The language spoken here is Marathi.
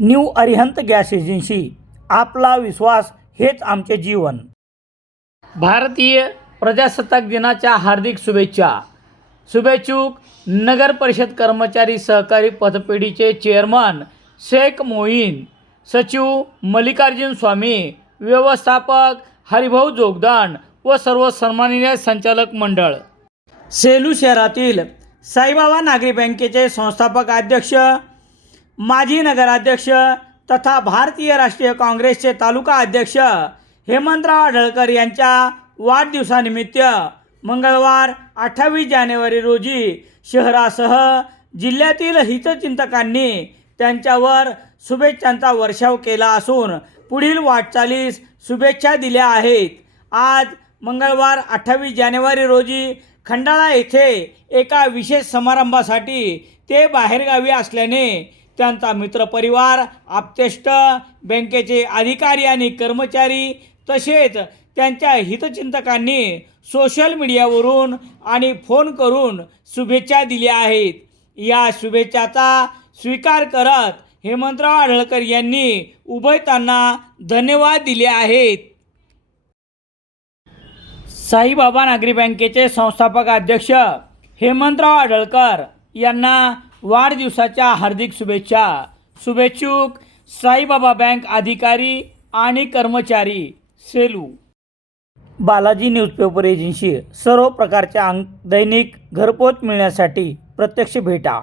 New Arihant gas agency. आपला विश्वास हेच आमचे जीवन. भारतीय प्रजासत्ताक दिनाच्या हार्दिक शुभेच्छा. शुभेच्छुक नगर परिषद कर्मचारी सहकारी पतपेढीचे चेअरमन शेख मोईन सचिव मल्लिकार्जुन स्वामी व्यवस्थापक हरिभाऊ जोगदान व सर्व सन्माननीय संचालक मंडळ. सेलू शहरातील साईबाबा नागरी बँकेचे संस्थापक अध्यक्ष माजी नगराध्यक्ष तथा भारतीय राष्ट्रीय काँग्रेसचे तालुका अध्यक्ष हेमंतराव आढळकर यांच्या वाढदिवसानिमित्त मंगळवार अठ्ठावीस जानेवारी रोजी शहरासह जिल्ह्यातील हितचिंतकांनी त्यांच्यावर शुभेच्छांचा वर्षाव केला असून पुढील वाटचालीस शुभेच्छा दिल्या आहेत. आज मंगळवार अठ्ठावीस जानेवारी रोजी खंडाळा येथे एका विशेष समारंभासाठी ते बाहेरगावी असल्याने त्यांचा मित्रपरिवार आप्तेष्ट बँकेचे अधिकारी आणि कर्मचारी तसेच त्यांच्या हितचिंतकांनी सोशल मीडियावरून आणि फोन करून शुभेच्छा दिल्या आहेत. या शुभेच्छाचा स्वीकार करत हेमंतराव आढळकर यांनी उभयतांना धन्यवाद दिले आहेत. साईबाबा नागरी बँकेचे संस्थापक अध्यक्ष हेमंतराव आढळकर यांना वाढदिवसाच्या हार्दिक शुभेच्छा. शुभेच्छुक साईबाबा बँक अधिकारी आणि कर्मचारी सेलू. बालाजी न्यूजपेपर एजन्सी सर्व प्रकारच्या अंक दैनिक घरपोच मिळण्यासाठी प्रत्यक्ष भेटा.